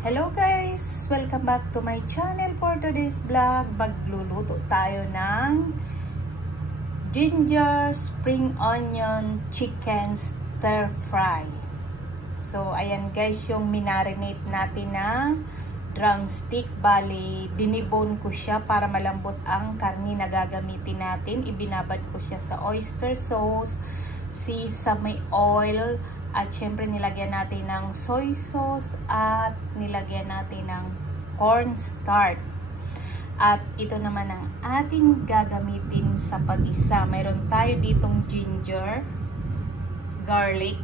Hello guys! Welcome back to my channel for today's vlog. Magluluto tayo ng ginger spring onion chicken stir fry. So ayan guys, yung minarinate natin na drumstick. Bali, dinibone ko siya para malambot ang karni na gagamitin natin. Ibinabad ko siya sa oyster sauce, sesame oil, at syempre nilagyan natin ng soy sauce at nilagyan natin ng cornstarch. At ito naman ang ating gagamitin sa pag-isa. Mayroon tayo ditong ginger, garlic,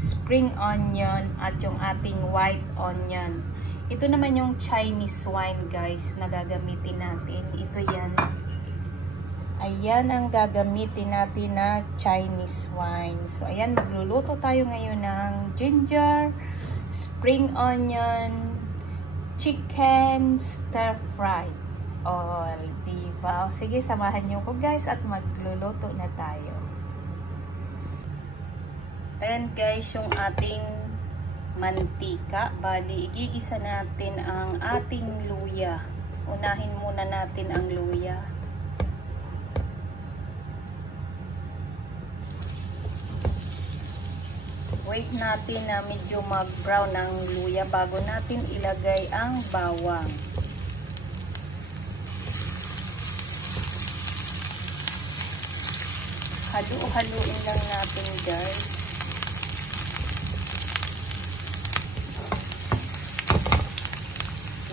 spring onion at yung ating white onion. Ito naman yung Chinese wine guys na gagamitin natin. Ito yan. Ayan ang gagamitin natin na Chinese wine. So, ayan, magluluto tayo ngayon ng ginger, spring onion, chicken stir fry. Diba? Sige, samahan niyo ko guys at magluluto na tayo. Ayan guys, yung ating mantika. Bali, igigisa natin ang ating luya. Unahin muna natin ang luya. Wait natin na medyo mag-brown ang luya bago natin ilagay ang bawang. Halu-haluin lang natin guys.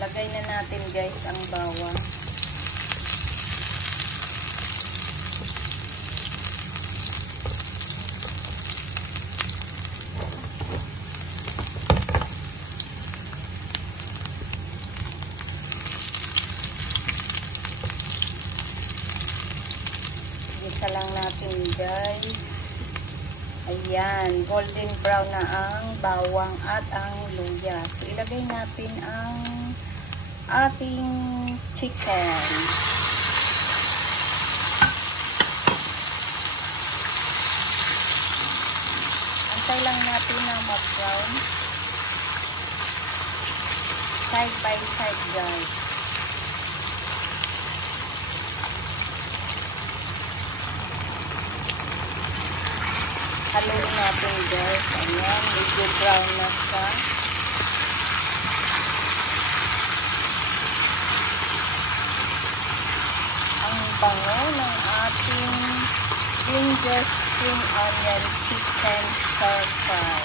Lagay na natin guys ang bawang. Isa lang natin guys. Ayan, golden brown na ang bawang at ang luya. So ilagay natin ang ating chicken. Antay lang natin na mag-brown. Side by side guys. Haluin natin guys. Ayan, medyo brown na siya. Ang bango ng ating ginger spring onion chicken stir fry.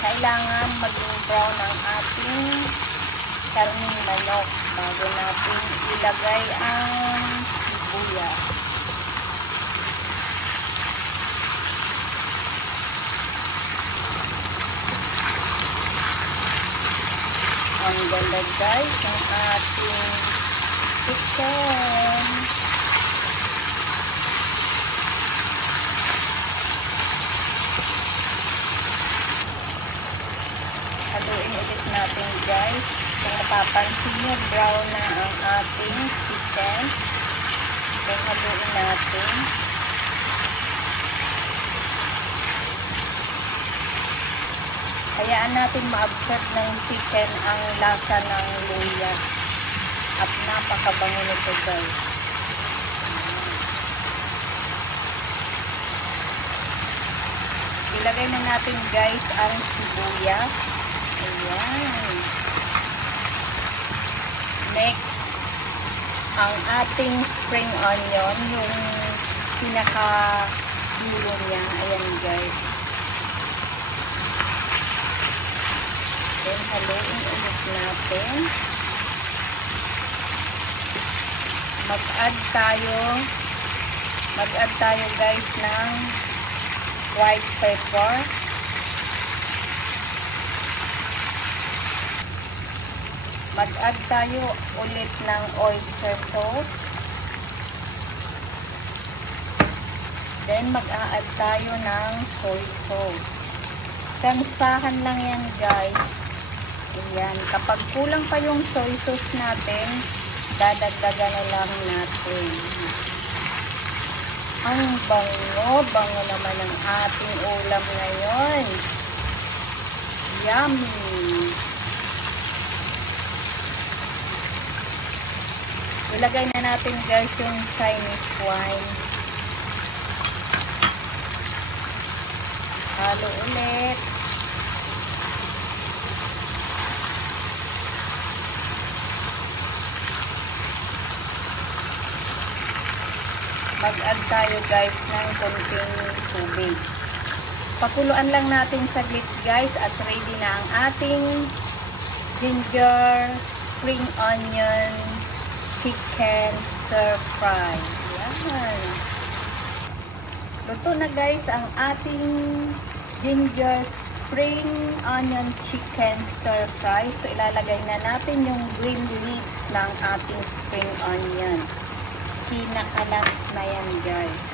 Kailangan maging brown ang ating karning manok bago natin ilagay ang sibuyas. Ang ganda guys ng ating chicken. Haluin ulit natin guys. Kung napapansin nyo, brown na ang ating chicken. Then haluin natin. Hayaan natin ma-absorb ng chicken ang lasa ng luya. At napakabango nito guys. Ilagay na natin guys ang sibuyas. Ayan. Next, ang ating spring onion. Yung pinaka-dulo niya. Ayan guys. Then, haluin ulit natin. Mag-add tayo guys ng white pepper. Mag-add tayo ulit ng oyster sauce. Then, mag-a-add tayo ng soy sauce. Sansahan lang yan guys. Ayan, kapag kulang pa yung soy sauce natin, dadagdagan na lang natin. Ang bango naman ng ating ulam ngayon. Yummy! Ilagay na natin guys yung Chinese wine. Halo ulit. Mag-add tayo guys ng konting tubig. Pakuluan lang natin saglit guys at ready na ang ating ginger, spring onion, chicken stir fry. Yan. Luto na guys ang ating ginger, spring onion, chicken stir fry. So ilalagay na natin yung green leaves ng ating spring onion. Kinakalas na yan guys.